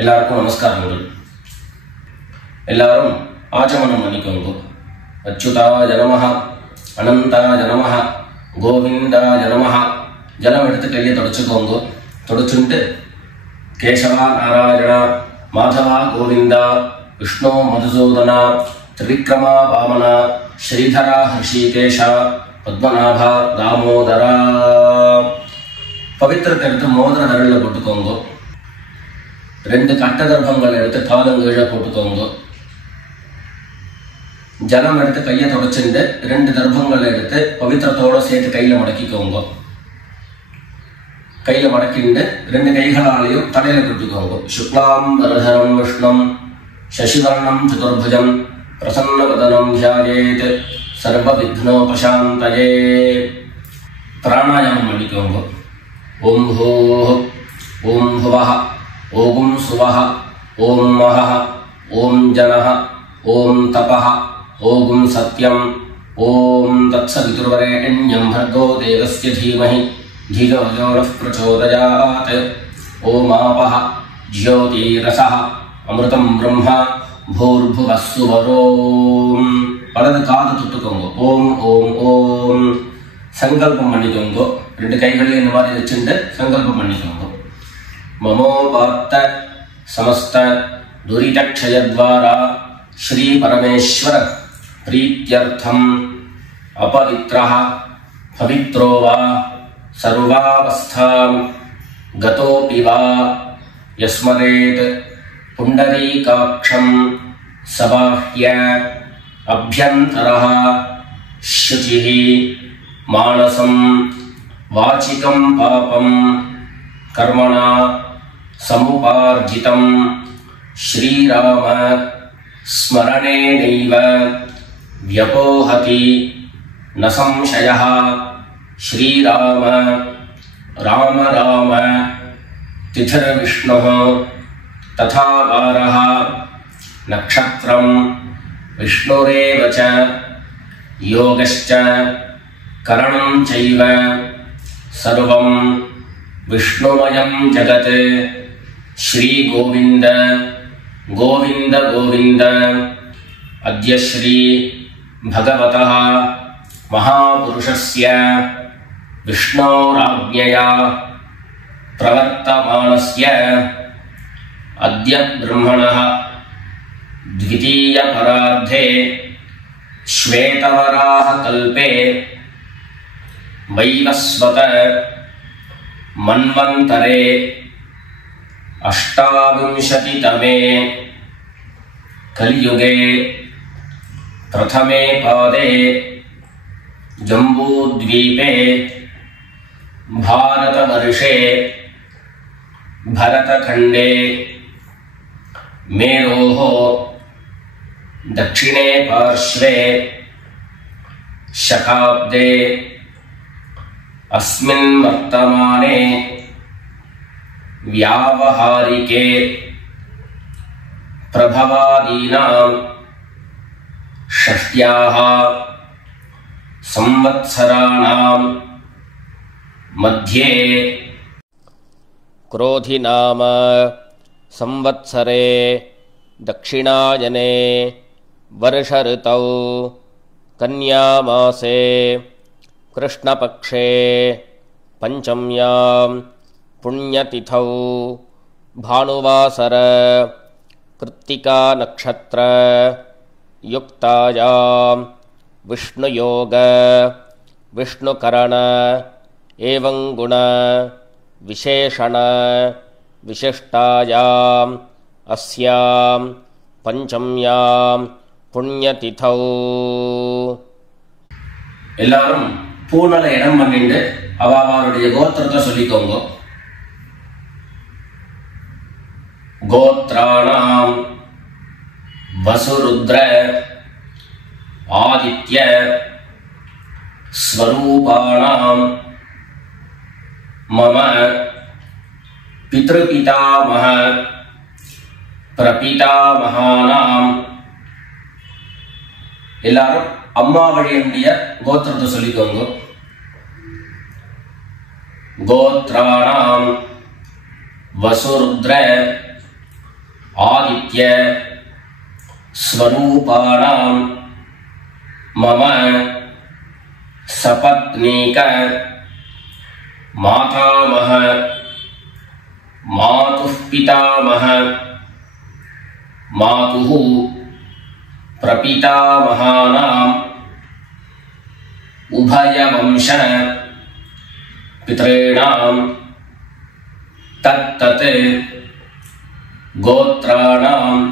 எல்லாருக்கும் நமஸ்காரங்கள். எல்லாரும் ஆச்சமனம் பண்ணிக்கோங்க. அச்சுதாய நமஹ, அனந்தாய நமஹ, கோவிந்தாய நமஹ. ஜலம் எடுத்து கையை தொடச்சுக்கோங்க. தொடச்சுட்டு கேசவா நாராயணா, மாதவா கோவிந்தா, விஷ்ணு மதுசூதனா, திரிவிக்ரமா வாமனா, ஸ்ரீதரா ஹிருஷிகேஷா, பத்மநாபா தாமோதரா. பவித்திரத்தை எடுத்து மோதிர விரலில் போட்டுக்கோங்க. 2 கட்ட கர்ப்பங்கள் எடுத்து காலங்கீழ போட்டுக்கோங்க. ஜலம் எடுத்து கையை தொடச்சுட்டு 2 கர்ப்பங்கள் எடுத்து பவித்திரத்தோட சேர்த்து கையில மடக்கிக்கோங்க. கையில மடக்கிண்டு 2 கைகளாலையும் தலையில கொடுத்துக்கோங்க. சுக்லாம் வரதரம் விஷ்ணம் சசிவர்ணம் சதுர்புஜம் பிரசன்னவதனம் தியாயேத் சர்வ விக்னோபசாந்தயே. பிராணாயாமம் பண்ணிக்கோங்க. ஓம் ஹோஹ், ஓம் ஹுவஹ, ஓம் சுவஹ, ஓம் மஹஹ, ஓம் ஜனஹ, ஓம் தபஹ, ஓம் சத்யம், ஓம் தத்சவிதுர்வரேண்யம் भर्गो देवस्य धीमहि धियो यो नः प्रचोदयात्. ஓம் ஆபஹ ஜ்யோதிரஸஹ அமிர்தம் பிரம்ம பூர்புவः சுவரோம். வலது காது தொட்டுக்கோங்க. ஓம் ஓம் ஓம். சங்கல்பம் பண்ணிக்கோங்க. 2 கைகளையும் இந்த மாதிரி வச்சுட்டு சங்கல்பம் பண்ணிக்கோங்க. மமோபாத்த சமஸ்த துரிதக்ஷயத்வாரா ஸ்ரீ பரமேஸ்வர பிரீத்யர்த்தம் அபவித்ரஹ பவித்ரோ வா சர்வாவஸ்தாம் கதோபி வா யஸ்மரேத் புண்டரீகாக்ஷம் சபாஹ்ய அப்யந்தரஹ சுசிஹி மானசம் வாசிகம் பாபம் கர்மணா சமுபார்ஜிதம் ஸ்ரீராம ஸ்மரணேனைவ வ்யபோஹதி ந சம்சயः. ஸ்ரீராம ராம ராம திதிர்விஷ்ணுः ததா வாரः நக்ஷத்ரம் விஷ்ணுரேவ ச யோகஸ்ச கரணம் சைவ சர்வம் விஷ்ணுமயம் ஜகத். ஸ்ரீ கோவிந்த கோவிந்த கோவிந்த. அத்ய ஸ்ரீ பகவதः மகாபுருஷஸ்ய விஷ்ணோராஜ்ஞயா பிரவர்த்தமானஸ்ய அத்ய பிரம்மணः த்விதீய பரார்த்தே ஸ்வேதவராஹ கல்பே வைவஸ்வத மன்வந்தரே அஷ்டாவிம்சதிதமே கலியுகே பிரதமே பாதே ஜம்பூத்வீபே பாரதவர்ஷே பரதகண்டே மேரோः தட்சிணே பார்ஷ்வே சகாப்தே अस्मिन् वर्तमाने व्यावहारिके प्रभवादीनां षष्ट्याः संवत्सराणां मध्ये क्रोधिनाम संवत्सरे दक्षिणायने वर्षऋतौ कन्यामासे कृष्णपक्षे पंचम्यां पुण्यतिथौ भानुवासर कृत्तिका नक्षत्र युक्तायां विष्णुयोग विष्णुकरण एवं गुण विशेषण विशिष्टायां अस्यां पंचम्यां पुण्यतिथौ. எல்லாரும் பூனல இடம் பண்ணிட்டு அவருடைய கோத்திரத்தை சொல்லிக்கோங்க. கோத்ராணாம் வசுருத்ர ஆதித்ய ஸ்வரூபாணாம் மம பித்ருபிதாமஹ பிரபிதாமஹானாம். எல்லாரும் அம்மா வழியுடைய கோத்திரத்தை சொல்லிக்கோங்க. गोत्राणां वसुरुद्र ஆதித்ய ஸ்வரூபாணாம் மம சபத்னீக மாதாமஹ மாதுः பிதாமஹ மாதுः பிரபிதாமகானாம் உபயவம்ச பித்ரேணாம் தத்தத் கோத்ராணாம்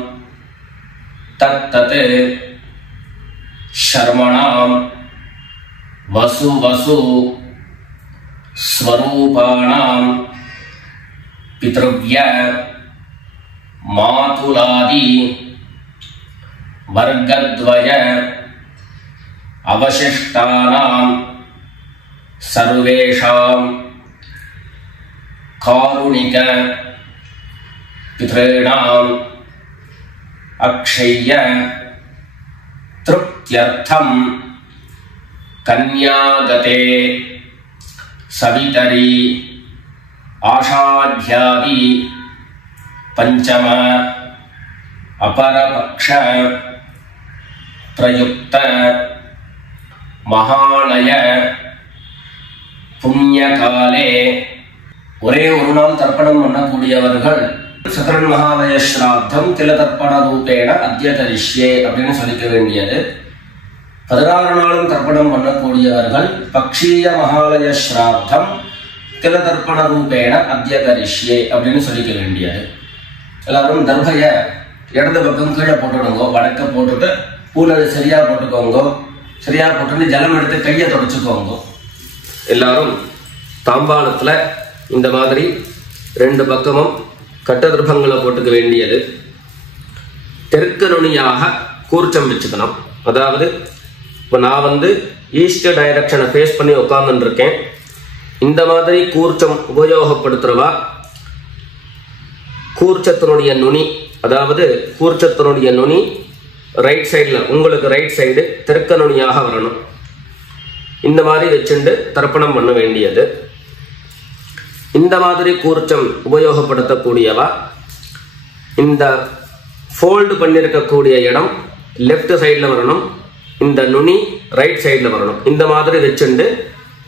தத்தத் ஷர்மணாம் வசு ஸ்வரூபாணாம் பித்ருவ்ய மாதுலாதி வர்க்கத்வய அவசிஷ்டானாம் சர்வேஷாம் காருணிக பித்ரேணாம் அக்ஷய்ய திருப்த்யர்த்தம் கன்யாகதே சவிதரி ஆஷாத்யாதி பஞ்சம அபரபக்ஷ பிரயுக்த மகாலய புண்ணியகாலே ஒரே ஒரு நாள் தர்ப்பணம் பண்ணக்கூடியவர்கள் சதுரன் மகாலய ஸ்ராத்தம் தில தர்ப்பண ரூபேண அத்ய கரிஷ்யே அப்படின்னு சொல்லிக்க வேண்டியது. 16 நாளும் தர்ப்பணம் பண்ணக்கூடியவர்கள் பக்ஷீய மகாலய ஸ்ராத்தம் தில தர்ப்பண ரூபேண அத்ய கரிஷ்யே அப்படின்னு சொல்லிக்க வேண்டியது. எல்லாரும் தர்பைய இடது பக்கம் கீழே போட்டுடுங்க, வடக்க போட்டுட்டு பூனை சரியா போட்டுக்கோங்க. சரியா போட்டு ஜலம் எடுத்து கையை தொடச்சுக்கோங்க. எல்லாரும் தாம்பாளத்துல இந்த மாதிரி 2 பக்கமும் கட்டதிர்பங்களை போட்டுக்க வேண்டியது. தெற்கு நுனியாக கூர்ச்சம் வச்சுக்கணும். அதாவது இப்போ நான் ஈஸ்ட் டைரக்ஷனை ஃபேஸ் பண்ணி உட்கார்ந்துட்டு இருக்கேன். இந்த மாதிரி கூர்ச்சம் உபயோகப்படுத்துறவா கூர்ச்சத்தினுடைய நுனி, அதாவது கூர்ச்சத்தினுடைய நுனி ரைட் சைடில், உங்களுக்கு ரைட் சைடு தெற்கு நுனியாக வரணும். இந்த மாதிரி வச்சுட்டு தர்ப்பணம் பண்ண வேண்டியது. இந்த மாதிரி கூர்ச்சம் உபயோகப்படுத்தக்கூடியவா இந்த ஃபோல்டு பண்ணியிருக்கக்கூடிய இடம் லெஃப்ட் சைடில் வரணும், இந்த நுனி ரைட் சைடில் வரணும். இந்த மாதிரி வச்சுட்டு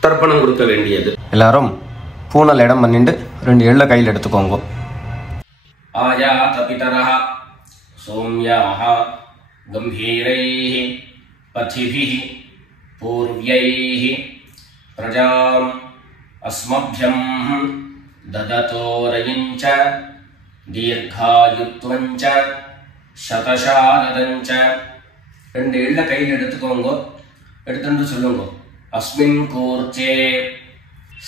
தர்ப்பணம் கொடுக்க வேண்டியது. எல்லாரும் பூனல் இடம் பண்ணிட்டு 2 எள்ள கையில் எடுத்துக்கோங்க. ஆயாத பிதரஹ சோம்யாஹ கம்பீரைஹ பதிபிஹ பூர்வ்யைஹ பிரஜாம் அஸ்மப்யம் தததோரயிஞ்ச தீர்காயுத்வஞ்ச சதசாரதஞ்ச. 2 எள்ள கையில் எடுத்துக்கோங்க. எடுத்துட்டு சொல்லுங்க, அஸ்மின் கூர்ச்சே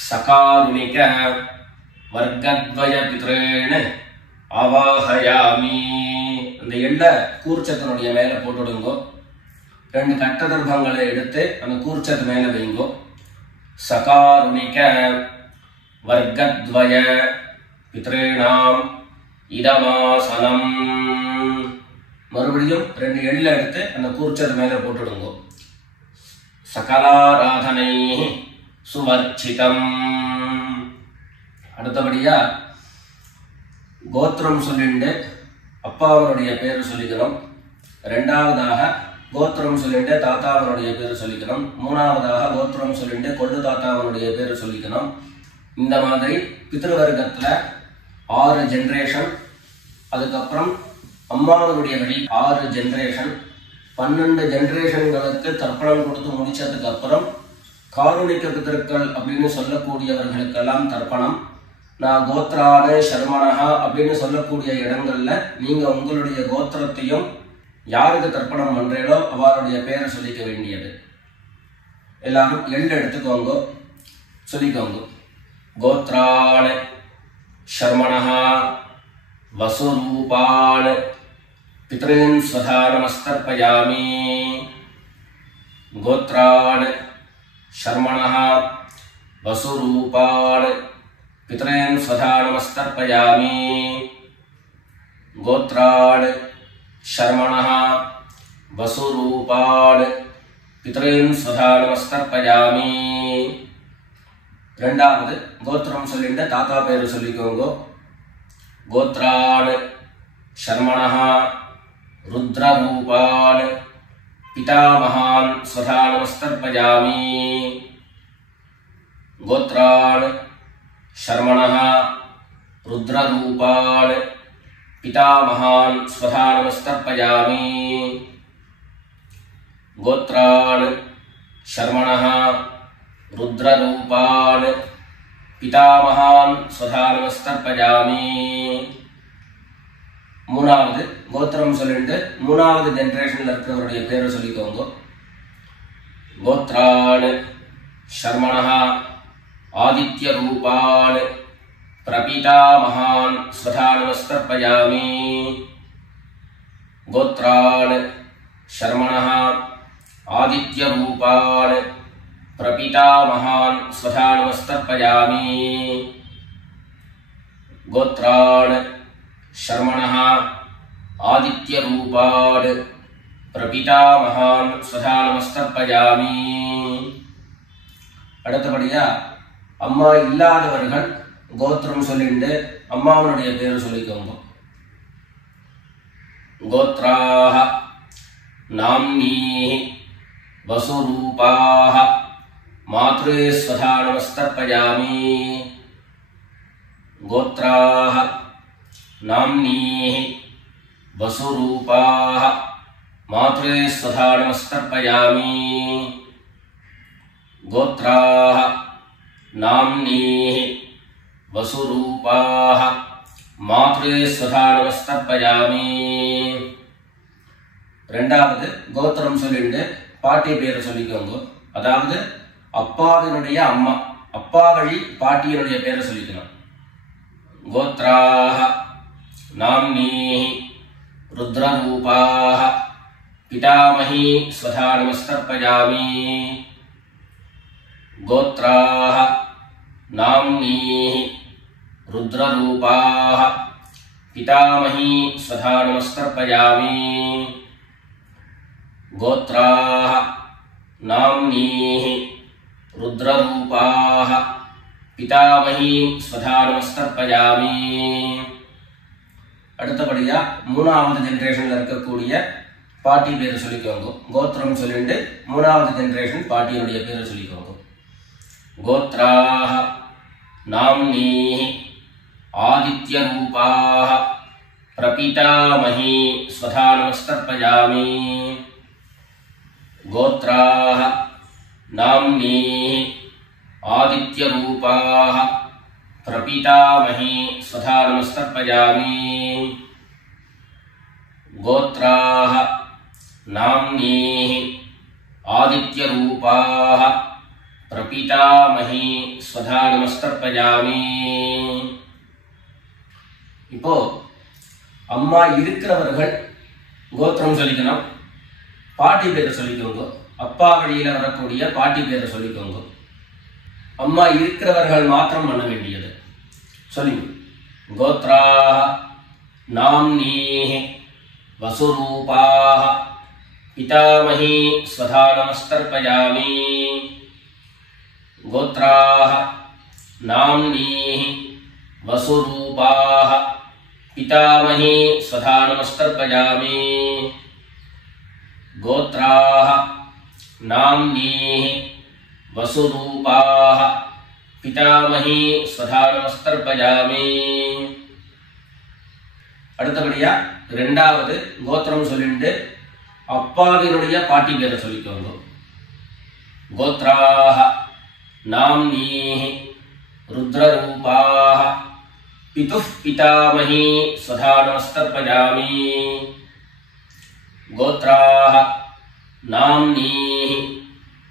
சகாருணிக வர்க்கத்வய பித்ரேண அவாஹயாமி. அந்த எள்ள கூர்ச்சத்தினுடைய மேல போட்டுடுங்க. 2 கட்டதர்பங்களை எடுத்து அந்த கூர்ச்சத்து மேல வைங்கோ. சகாருணிக வர்க்கத்வய பித்ரேணாம் இதமாசனம். மறுபடியும் 2 எள்ள எடுத்து அந்த கூர்ச்சத்து மேல போட்டுடுங்க. சகலாராதனை சுவர்ச்சிதம். அடுத்தபடியா கோத்திரம் சொல்லிட்டு அப்பாவனுடைய பேரு சொல்லிக்கணும். 2வதாக கோத்திரம் சொல்லிட்டு தாத்தாவனுடைய பேரு சொல்லிக்கணும். 3வதாக கோத்திரம் சொல்லிட்டு கொள்ளு தாத்தாவனுடைய பேரு சொல்லிக்கணும். இந்த மாதிரி பித்ருவர்க்கத்துல 6 ஜெனரேஷன், அதுக்கப்புறம் அம்மாவனுடைய வழி 6 ஜெனரேஷன், 12 ஜெனரேஷன்களுக்கு தர்ப்பணம் கொடுத்து முடிச்சதுக்கு அப்புறம் காருணிக பிதர்கள் அப்படின்னு சொல்லக்கூடியவர்களுக்கெல்லாம் தர்ப்பணம். நான் கோத்ரான சர்மணஹா அப்படின்னு சொல்லக்கூடிய இடங்கள்ல நீங்க உங்களுடைய கோத்திரத்தையும் யாருக்கு தர்ப்பணம் பண்றீங்களோ அவருடைய பேரை சொல்லிக்க வேண்டியது. எல்லாரும் எள்ளு எடுத்துக்கோங்க, சொல்லிக்கோங்க. கோத்ரான சர்மணஹா வசுரூபான பித்ரீன் ஸ்வதா நமஸ்தர்ப்பயாமி. கோத்ரான் சர்மணஹ வசுரூபான் பித்ரீன் ஸ்வதா நமஸ்தர்ப்பயாமி. கோத்ரான் சர்மணஹ வசுரூபான் பித்ரீன் ஸ்வதா நமஸ்தர்ப்பயாமி. 2வது கோத்திரம் சொல்லிட்டு தாத்தா பேரு சொல்லிக்கோங்க. கோத்ரான் शर्मणः रुद्ररूपान् पितामहान् स्वधा नमस्तर्पयामि। गोत्रान् शर्मणः रुद्ररूपान् पितामहान् स्वधा नमस्तर्पयामि। गोत्रान् शर्मणः रुद्ररूपान् पितामहान् स्वधा नमस्तर्पयामि। மூணாவது கோத்திரம் சொல்லிட்டு மூணாவது ஜெனரேஷன்ல இருக்கிறவருடைய பேரை சொல்லிக்கோங்க. கோத்ரான் शर्मणः आदित्य रूपान् प्रपितामहान् स्वधा नमस्तर्पयामि। गोत्रान् शर्मणः आदित्य रूपान् प्रपितामहान् स्वधा नमस्तर्पयामि। गोत्रान् शर्मणः आदित्य रूपान् प्रपितामहान् स्वधा नमस्तर्पयामि। அடுத்தபடியா அம்மா இல்லாதவர்கள் கோத்திரம் சொல்லிட்டு அம்மாவுடைய பேர் சொல்லிக்கோங்க. கோத்ராஹ நாம்னீஹி வசுரூபாஹ மாத்ரே ஸ்வதா நமஸ்தர்ப்பயாமி. கோத்ராஹ நாம்னீஹி வசுரூபாஹ மாத்ரே ஸ்வதா நமஸ்தர்ப்பயாமி. गोत्राः नाम्नीः वसुरूपाः मात्रे स्वधा नमस्तर्पयामि. ரெண்டாவது கோத்திரம் சொல்லிட்டு பாட்டி பேரை சொல்லிக்கோங்க. அதாவது அப்பாவினுடைய அம்மா, அப்பா வழி பாட்டியினுடைய பேரை சொல்லிக்கணும். கோத்ராः नाम्नीः रुद्ररूपाः पितामही स्वधा नमस्तर्पयामि. गोत्राः नाम्नीः रुद्ररूपाः पितामही स्वधा नमस्तर्पयामि. गोत्राः नाम्नीः रुद्ररूपाः पितामही स्वधा नमस्तर्पयामि. அடுத்தபடியா மூணாவது ஜெனரேஷன்ல இருக்கக்கூடிய பாட்டி பேரை சொல்லிக்கோங்க. கோத்திரம் சொல்லிட்டு மூணாவது ஜெனரேஷன் பாட்டியினுடைய பேரை சொல்லிக்கோங்க. गोत्राः नाम्नीः आदित्य रूपाः प्रपितामही स्वधा नमस्तर्पयामि. गोत्राः नाम्नीः आदित्य रूपाः प्रपितामही स्वधा नमस्तर्पयामि. गोत्राः नाम्नीः आदित्य रूपाः प्रपितामही स्वधा नमस्तर्पयामि. இப்போ அம்மா இருக்கிறவர்கள் கோத்திரம் சொல்லிக்கணும், பாட்டி பேரை சொல்லிக்கோங்க. அப்பா வழியில வரக்கூடிய பாட்டி பேரை சொல்லிக்கோங்க. அம்மா இருக்கிறவர்கள் மாத்திரம் பண்ண வேண்டியது சொல்லுங்க. கோத்ராஹ நாம்னீஹி வசுரூபாஹ பிதாமஹி ஸ்வதா நமஸ்தர்ப்பயாமி. गोत्राः नाम्नीः वसुरूपाः पितामही स्वधा नमस्तर्पयामि. गोत्राः नाम्नीः वसुरूपाः पितामही स्वधा नमस्तर्पयामि. அடுத்தபடியா இரண்டாவது கோத்திரம் சொல்லிட்டு அப்பாவினுடைய பாட்டி பேரை சொல்லிக்கோங்க. கோத்ராஹ नाम्नीः रुद्ररूपाः पितुः पितामही स्वधा नमस्तर्पयामि. गोत्राः नाम्नीः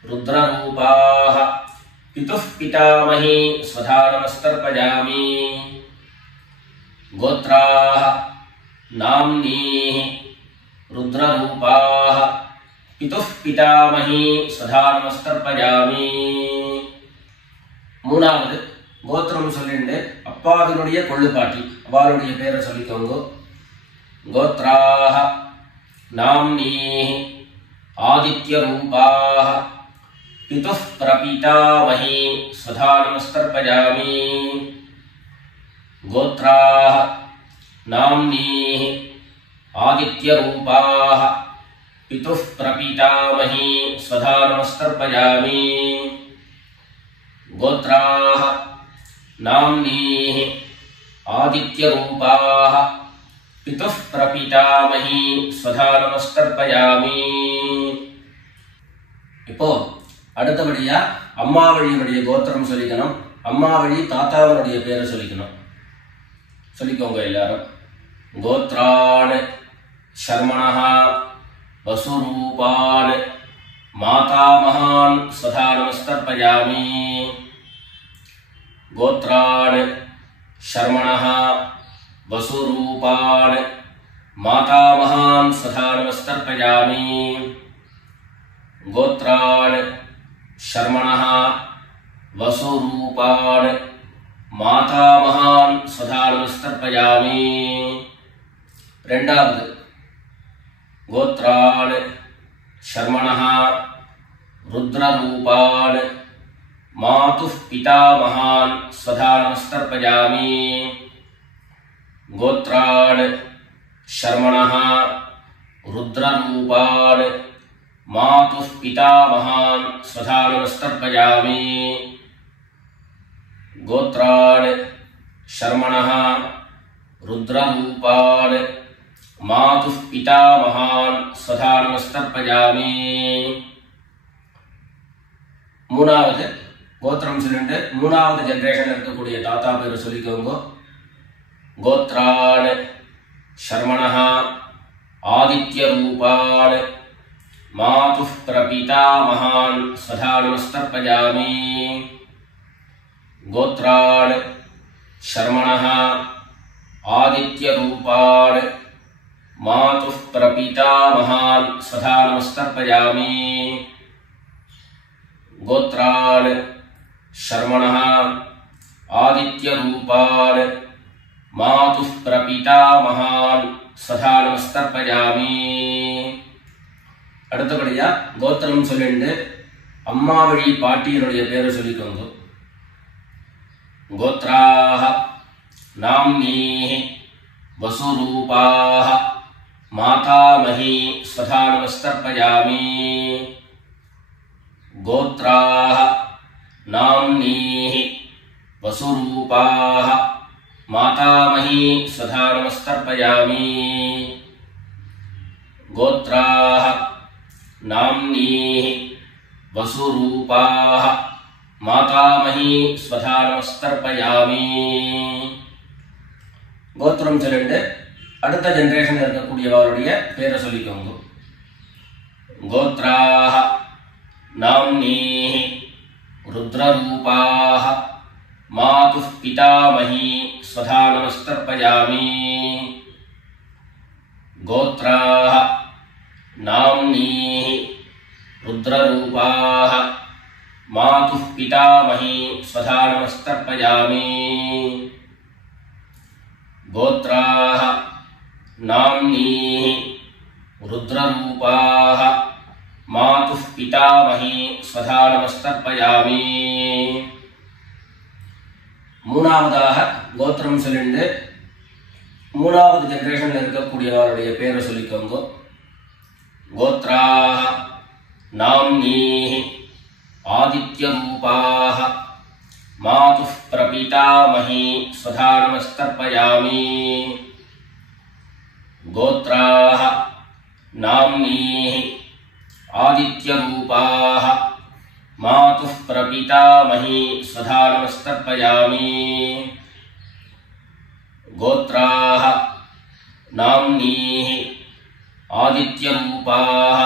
रुद्ररूपाः पितुः पितामही स्वधा नमस्तर्पयामि. गोत्राः नाम्नीः रुद्ररूपाः पितुः पितामही स्वधा नमस्तर्पयामि. மூணாவது கோத்திரம் சொல்லிட்டு அப்பாவினுடைய கொள்ளுப்பாட்டி அவளுடைய பேரை சொல்லிக்கோங்க. கோத்ராஹ நாம்னீஹி ஆதித்ய ரூபாஹ பிதுः பிரபிதாமஹி ஸ்வதா நமஸ்தர்ப்பயாமி. கோத்ராஹ நாம்னீஹி ஆதித்யரூபாः பிதுः பிரபீதாமஹி ஸ்வதா நமஸ்தர்ப்பயாமி. கோத்ராः நாம்னீः ஆதித்யரூபாः பிதுः பிரபீதாமஹி ஸ்வதா நமஸ்தர்ப்பயாமி. இப்போ அடுத்தபடியா அம்மா வழியினுடைய கோத்திரம் சொல்லிக்கணும். அம்மா வழி தாத்தாவனுடைய பேரை சொல்லிக்கணும். சொல்லிக்கோங்க எல்லாரும். கோத்ரான் சர்மணः வசுரூபான் மாதாமகான் ஸ்வதா நமஸ்தர்ப்பயாமி. கோத்ரான் சர்மணः வசுரூபான் மாதாமகான் ஸ்வதா நமஸ்தர்ப்பயாமி. கோத்ரான் சர்மணः வசுரூபான் மாதாமகான் ஸ்வதா நமஸ்தர்ப்பயாமி. ரெண்டாவது கோத்ரான் சர்மணः ருத்ரரூபான் மாதுः பிதாமகான் ஸ்வதா நமஸ்தர்ப்பயாமி. கோத்ரான் சர்மணः ருத்ரரூபான் மாதுः பிதாமகான் ஸ்வதா நமஸ்தர்ப்பயாமி. கோத்ரான் சர்மணः ருத்ரரூபான் மாதுः பிதாமகான் ஸ்வதா நமஸ்தர்ப்பயாமி. மூணாவது கோத்திரம் சொல்லிட்டு மூணாவது ஜெனரேஷன் இருக்கக்கூடிய தாத்தா பேர் சொல்லிக்கோங்க. கோத்ரான் சர்மணः ஆதித்யரூபான் மாதுः பிரபீதாமகான் ஸ்வதா நமஸ்தர்ப்பயாமி. கோத்ரான் சர்மணः ஆதித்யரூபான் மாதுः பிரபீதாமகான் ஸ்வதா நமஸ்தர்ப்பயாமி. கோத்ரான் சர்மணः ஆதித்யரூபான் மாதுः பிரபீதாமகான் ஸ்வதா நமஸ்தர்ப்பயாமி. அடுத்தபடியா கோத்திரம் சொல்லிட்டு அம்மா வழி பாட்டியனுடைய பேரை சொல்லிக்கோங்க. கோத்ராः நாம்னீः வசுரூபாः மாதாமஹி ஸ்வதா நமஸ்தர்ப்பயாமி. கோத்ராः நாம்னீः வசுரூபாः மாதாமஹி ஸ்வதா நமஸ்தர்ப்பயாமி. கோத்ராः நாம்னீः வசுரூபாः மாதாமஹி ஸ்வதா நமஸ்தர்ப்பயாமி. கோத்திரம் சொல்லிட்டு அடுத்த ஜெனரேஷன் இருக்கக்கூடியவருடைய பேரை சொல்லிக்கோங்க. கோத்ராः நாம்னீः ருத்ரரூபாः மாதுः பிதாமஹி ஸ்வதா நமஸ்தர்ப்பயாமி. கோத்ராः நாம்னீः ருத்ரரூபாः மாதுः பிதாமஹி ஸ்வதா நமஸ்தர்ப்பயாமி. கோத்ராः நாம்னீः ருத்ரரூபாः மாதுः பிதாமஹி ஸ்வதா நமஸ்தர்ப்பயாமி. மூணாவதாக கோத்திரம் சொல்லிட்டு மூணாவது ஜெனரேஷன்ல இருக்கக்கூடியவருடைய பேரை சொல்லிக்கோங்க. கோத்ராः நாம்னீः ஆதித்யரூபாः மாதுः பிரபீதாமஹி ஸ்வதா நமஸ்தர்ப்பயாமி. கோத்ராः நாம்னீः ஆதித்யரூபாः மாதுः பிரபீதாமஹி ஸ்வதா நமஸ்தர்ப்பயாமி. கோத்ராः நாம்னீः ஆதித்யரூபாः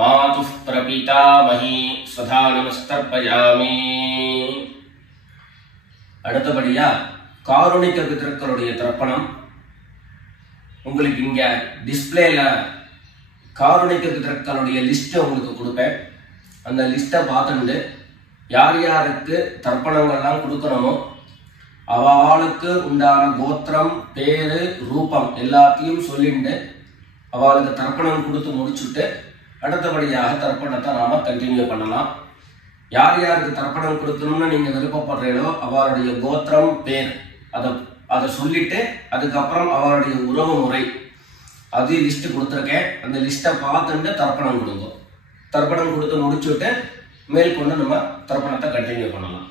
மாதுः பிரபீதாமஹி ஸ்வதா நமஸ்தர்ப்பயாமி. அடுத்தபடியா காருணிக பித்ருக்களுடைய தர்ப்பணம். உங்களுக்கு இங்க டிஸ்பிளேல காருணிக பித்ருக்களுடைய லிஸ்ட் உங்களுக்கு கொடுப்பேன். அந்த லிஸ்ட்டை பார்த்துட்டு யார் யாருக்கு தர்ப்பணங்கள்லாம் கொடுக்கணுமோ அவளுக்கு உண்டான கோத்திரம் பேரு ரூபம் எல்லாத்தையும் சொல்லிட்டு அவளுக்கு தர்ப்பணம் கொடுத்து முடிச்சுட்டு அடுத்தபடியாக தர்ப்பணத்தை நாம கண்டினியூ பண்ணலாம். யார் யாருக்கு தர்ப்பணம் கொடுக்கணும்னு நீங்க விருப்பப்படுறீங்களோ அவருடைய கோத்திரம் பேர் அதை சொல்லிட்டு அதுக்கப்புறம் அவருடைய உறவு முறை அது லிஸ்ட் கொடுத்துருக்கேன். அந்த லிஸ்ட்டை பார்த்துட்டு தர்ப்பணம் கொடுங்க. தர்ப்பணம் கொடுத்து முடிச்சுட்டு மேற்கொண்டு நம்ம தர்ப்பணத்தை கண்டினியூ பண்ணலாம்.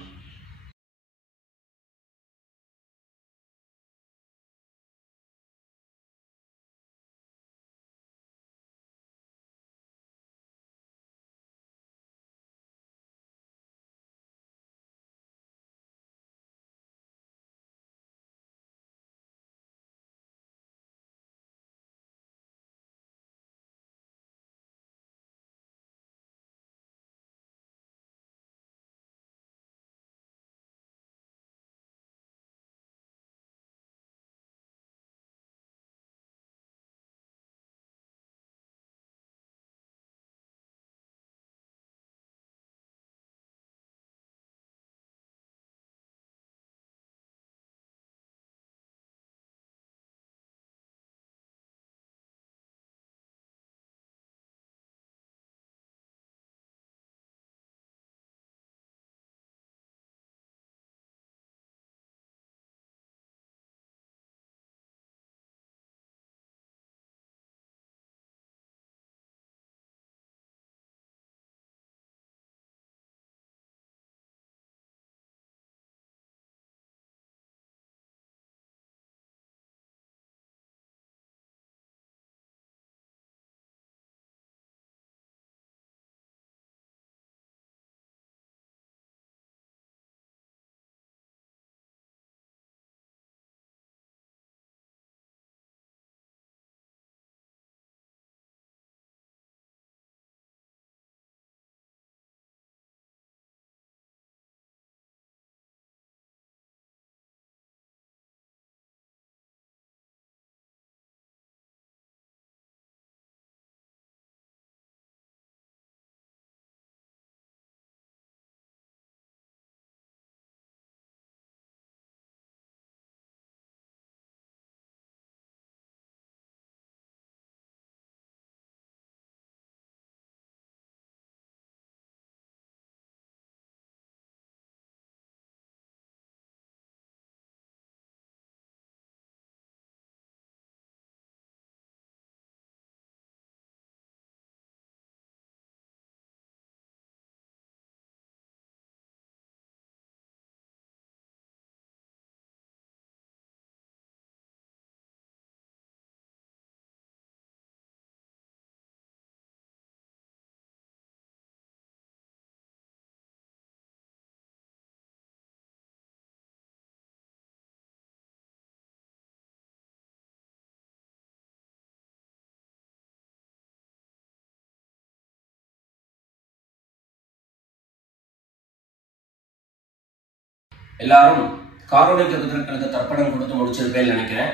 எல்லாரும் காரணிக பிதர்களுக்கு தர்ப்பணம் கொடுத்து முடிச்சிருப்பேன்னு நினைக்கிறேன்.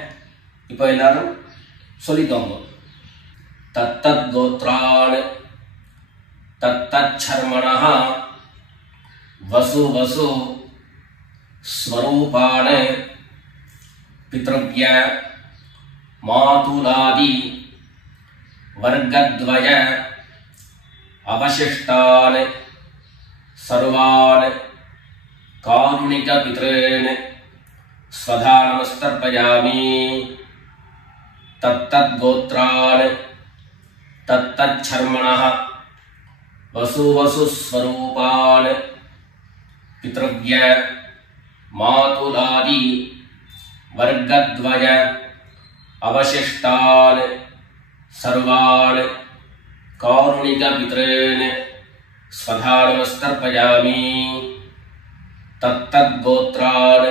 இப்போ எல்லாரும் சொல்லிக்கோங்க. தத்தத் கோத்ரான் தத்தத் சர்மணஹ வசு வசு ஸ்வரூபான் பித்ருவ்ய மாதுலாதி வர்க்கத்வய அவசிஷ்டான் சர்வான் காருணிக பித்ரேன் ஸ்வதா நமஸ்தர்ப்பயாமி. தத்தத் கோத்ரான் தத்தத் சர்மணஹ வசு வசு ஸ்வரூபான் பித்ருவ்ய மாதுலாதி வர்க்கத்வய அவசிஷ்டான் சர்வான் காருணிக பித்ரேன் ஸ்வதா நமஸ்தர்ப்பயாமி. தத்தத் கோத்ரான்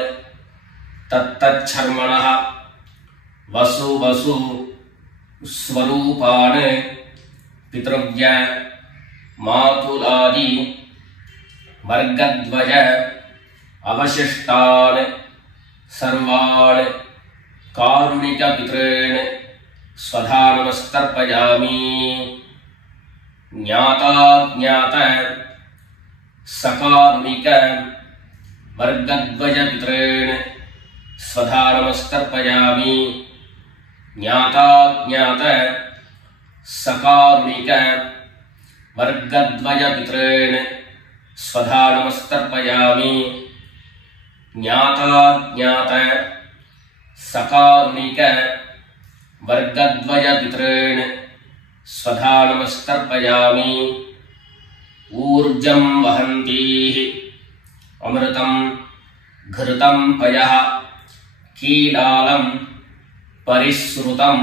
தத்தத் சர்மணஹ வசு வசு ஸ்வரூபான் பித்ருவ்ய மாதுலாதி வர்க்கத்வய அவசிஷ்டான் சர்வான் காருணிக பித்ரேன் ஸ்வதா நமஸ்தர்ப்பயாமி. ஞாதா ஞாத சகாருணிக வர்க்கத்வய பித்ரேன் ஸ்வதா நமஸ்தர்ப்பயாமி. ஞாதா ஞாத சகாருணிக வர்க்கத்வய பித்ரேன் ஸ்வதா நமஸ்தர்ப்பயாமி. ஞாதா ஞாத சகாருணிக वर्गद्वय पितॄन् स्वधा नमस्कर्पयामि। ऊर्जं वहन्तीः अमृतं घृतं पयः कीलालं परिसृतं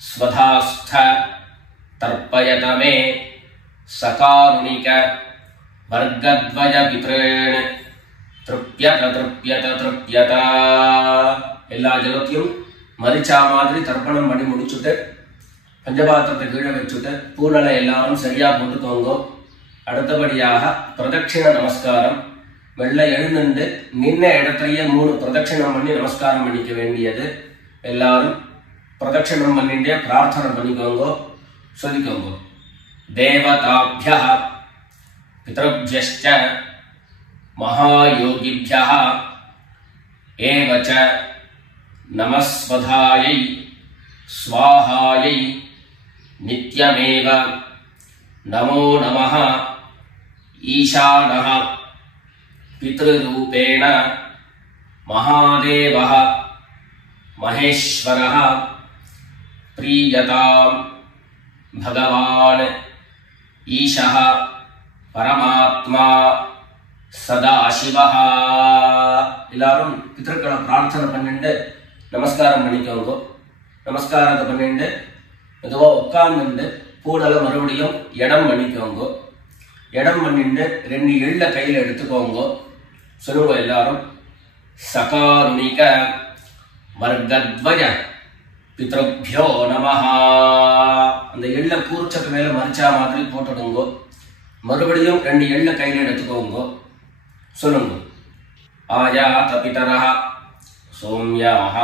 स्वधास्थ तर्पयत मे सकारुणिक वर्गद्वय पितॄन् तृप्यत तृप्यत तृप्यत। எல்லா ஜலத்தையும் மரிச்சா மாதிரி தர்ப்பணம் பண்ணி முடிச்சுட்டு பஞ்சபாத்திரத்தை கீழே வச்சுட்டு பூனலை எல்லாரும் சரியா போட்டுக்கோங்க. அடுத்தபடியாக பிரதட்சிண நமஸ்காரம். வெள்ளை எழுந்துண்டு நின்ன இடத்துலயே 3 பிரதட்சிணம் பண்ணி நமஸ்காரம் பண்ணிக்க வேண்டியது. எல்லாரும் பிரதட்சிணம் பண்ணிட்டே பிரார்த்தனை பண்ணிக்கோங்க, சொல்லிக்கோங்க. தேவதாभ्यः பித்ருभ्यश्च महायोगिभ्यः एव च नमस्वधायै स्वाहायै नित्यमेव नमो नमः। ईशानः पितृरूपेण महादेवः महेश्वरः प्रीयतां भगवान् ईशः परमात्मा சதாசிவஹ. எல்லாரும் பித்ருக்களை பிரார்த்தனை பண்ணிட்டு நமஸ்காரம் பண்ணிக்கோங்க. நமஸ்காரத்தை பண்ணிட்டு மெதுவா உட்கார்ந்துட்டு பூடலை மறுபடியும் இடம் பண்ணிக்கோங்க. இடம் பண்ணிட்டு 2 எள்ள கையில எடுத்துக்கோங்க. சொல்லுங்க எல்லாரும். சகாருணிக வர்கத்வய பித்ருभ्यो நமஹ. அந்த எள்ள கூர்ச்சத்து மேல மரிச்சா மாதிரி போட்டுடுங்க. மறுபடியும் 2 எள்ள கையில எடுத்துக்கோங்க. சொல்லுங்க. ஆயாத பிதரஹ சௌம்யாஹ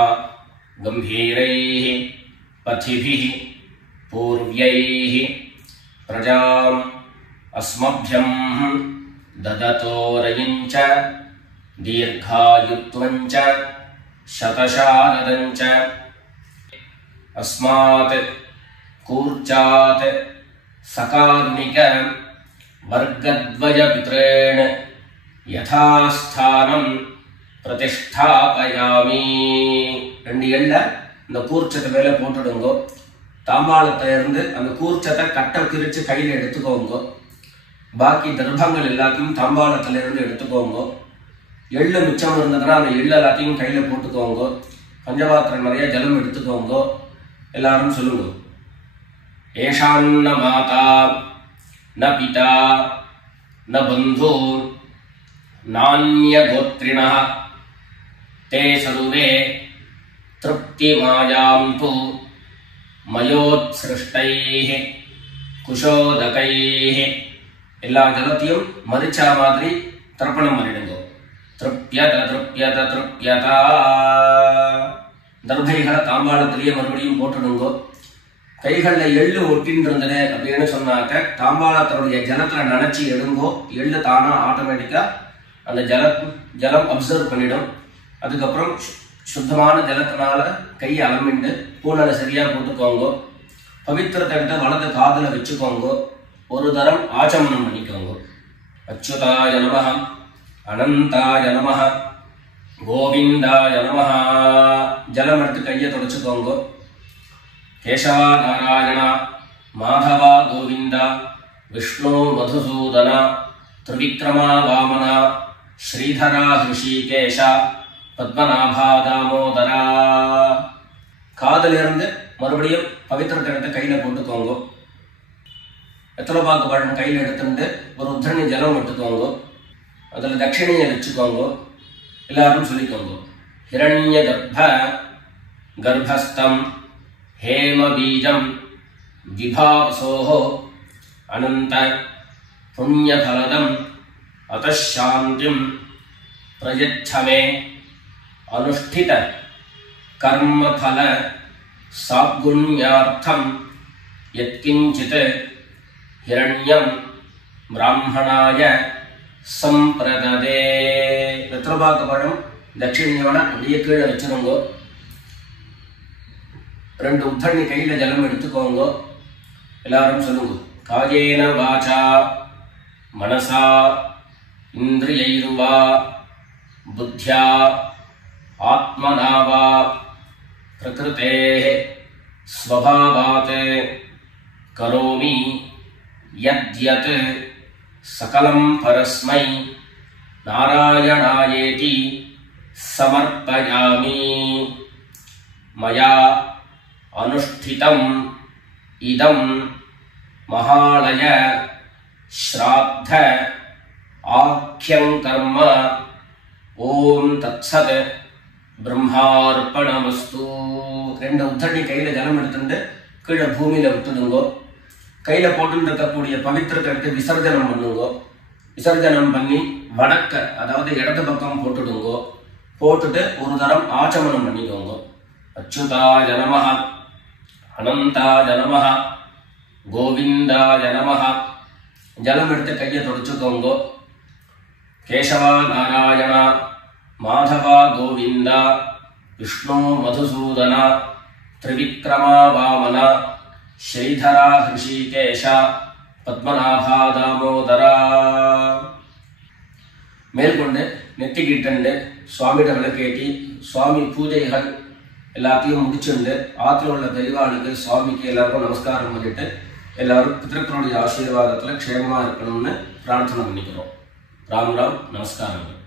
கம்பீரைஹ பதிபிஹ பூர்வ்யைஹ பிரஜாம் அஸ்மப்யம் தததோரயிஞ்ச தீர்காயுத்வஞ்ச சதசாரதஞ்ச அஸ்மாத் கூர்ச்சாத் சகாருணிக वर्गद्वय पितॄन् यथास्थानं प्रतिष्ठापयामि. 2 எள்ள இந்த கூர்ச்சத்தை மேல போட்டுடுங்க. தாம்பாளத்தை இருந்து அந்த கூர்ச்சத்தை கட்ட திரிச்சு கையில எடுத்துக்கோங்க. பாக்கி தர்ப்பங்கள் எல்லாத்தையும் தாம்பாளத்துல இருந்து எடுத்துக்கோங்க. எள்ளு மிச்சம் இருந்ததுன்னா அந்த எள்ளு எல்லாத்தையும் கையில போட்டுக்கோங்க. பஞ்சபாத்திரம் நிறைய ஜலம் எடுத்துக்கோங்க. எல்லாரும் சொல்லுங்க. ஏஷான்ன மாதா न पिता न बंधु नान्यगोत्रिणः ते सर्वे तृप्तिमायान्तु मयोत्सृष्टैः कुशोदकैः. எல்லா ஜலத்தையும் மரிச்சா மாதிரி தர்ப்பணம் பண்ணிடுங்க. திருப்யத திருப்யத திருப்யதா. தர்பைகளை தாம்பாளத்திலேயே மறுபடியும் போட்டுடுங்க. கைகள்ல எள்ளு ஒட்டின்னு இருந்தது அப்படின்னு சொன்னாக்க தாம்பாளத்தனுடைய ஜலத்துல நினைச்சு எடுங்கோ. எள்ளு தானா ஆட்டோமேட்டிக்கா அந்த ஜலம் அப்சர்வ் பண்ணிடும். அதுக்கப்புறம் சுத்தமான ஜலத்தினால கையை அலம்பிண்டு பூனலை சரியா போட்டுக்கோங்க. பவித்திரத்தை எடுத்து வலது காதுல வச்சுக்கோங்க. ஒரு தரம் ஆச்சமனம் பண்ணிக்கோங்க. அச்சுதாய நமஹ அனந்தாய நமஹ கோவிந்தாய நமஹ. ஜலம் எடுத்து கையை தொடச்சுக்கோங்க. கேசவா நாராயண மாதவா கோவிந்த விஷ்ணு மதுசூதன திரிவிக்ரமா வாமன ஸ்ரீதரா ஹிருஷிகேஷ பத்மநாபா தாமோதரா. காதிலிருந்து மறுபடியும் பவித்திரத்தை எடுத்து கையில போட்டுக்கோங்க. வெத்தலைப்பாக்கு பழம் கையில் எடுத்துட்டு ஒரு உத்தரணி ஜலம் எடுத்துக்கோங்க. அதுல தட்சிணையை வச்சுக்கோங்க. எல்லாரும் சொல்லிக்கோங்க. ஹிரண்ய கர்ப்பஸ்தம் हेम बीजं विभावसोः अनंत पुण्यफलदं अतः शांतिं प्रयच्छ मे अनुष्ठित कर्मफल सागुण्यार्थं यत्किंचित् हिरण्यं ब्राह्मणाय संप्रददे. வெத்தலைப்பாக்கு தட்சிணையோட அப்படியே கீழே வச்சிருங்க. 2 உத்தரணி கையில ஜலம் எடுத்துக்கோங்க. எல்லாரும் சொல்லுங்க. காயேன வாசா மனசா இந்திரியைர்வா புத்யா ஆத்மனா வா பிரகிருதேஹ ஸ்வபாவாத் கரோமி யத்யத் சகலம் பரஸ்மை நாராயணாயேதி சமர்ப்பயாமி மயா அனுஷ்டிதம் இதம் மகாலய ஸ்ராத்த ஆக்யம் கர்ம ஓம் தத்சத் பிரம்மார்ப்பணமஸ்து. ரெண்டு உத்தண்ணி கையில ஜலம் எடுத்துட்டு கீழே பூமியில விட்டுடுங்கோ. கையில போட்டு இருக்கக்கூடிய பவித்திரத்தை எடுத்து விசர்ஜனம் பண்ணுங்கோ. விசர்ஜனம் பண்ணி வடக்க அதாவது இடது பக்கம் போட்டுடுங்கோ. போட்டுட்டு ஒரு தரம் ஆச்சமனம் பண்ணிக்கோங்க. அச்சுதாய நமஹ, அனந்தாய நமஹ, கோவிந்தாய நமஹ. ஜலம் எடுத்து கையை தொடச்சுக்கோங்க. கேசவா நாராயண, மாதவா கோவிந்தா, விஷ்ணு மதுசூதன, திரிவிக்ரமா வாமன, ஸ்ரீதரா ஹிருஷிகேஷ, பத்மநாபா தாமோதரா. மேற்கொண்டு நெத்திக்கிட்டு சுவாமியிட விளக்கேற்றி சுவாமி பூஜைகள் எல்லாத்தையும் முடிச்சுண்டு ஆற்றுல உள்ள பெரியவாளுக்கு சுவாமிக்கு எல்லாருக்கும் நமஸ்காரம் பண்ணிட்டு எல்லாரும் பிதர்களுடைய ஆசீர்வாதத்தில் க்ஷேமமாக இருக்கணும்னு பிரார்த்தனை பண்ணிக்கிறோம். ராம் ராம், நமஸ்காரங்கள்.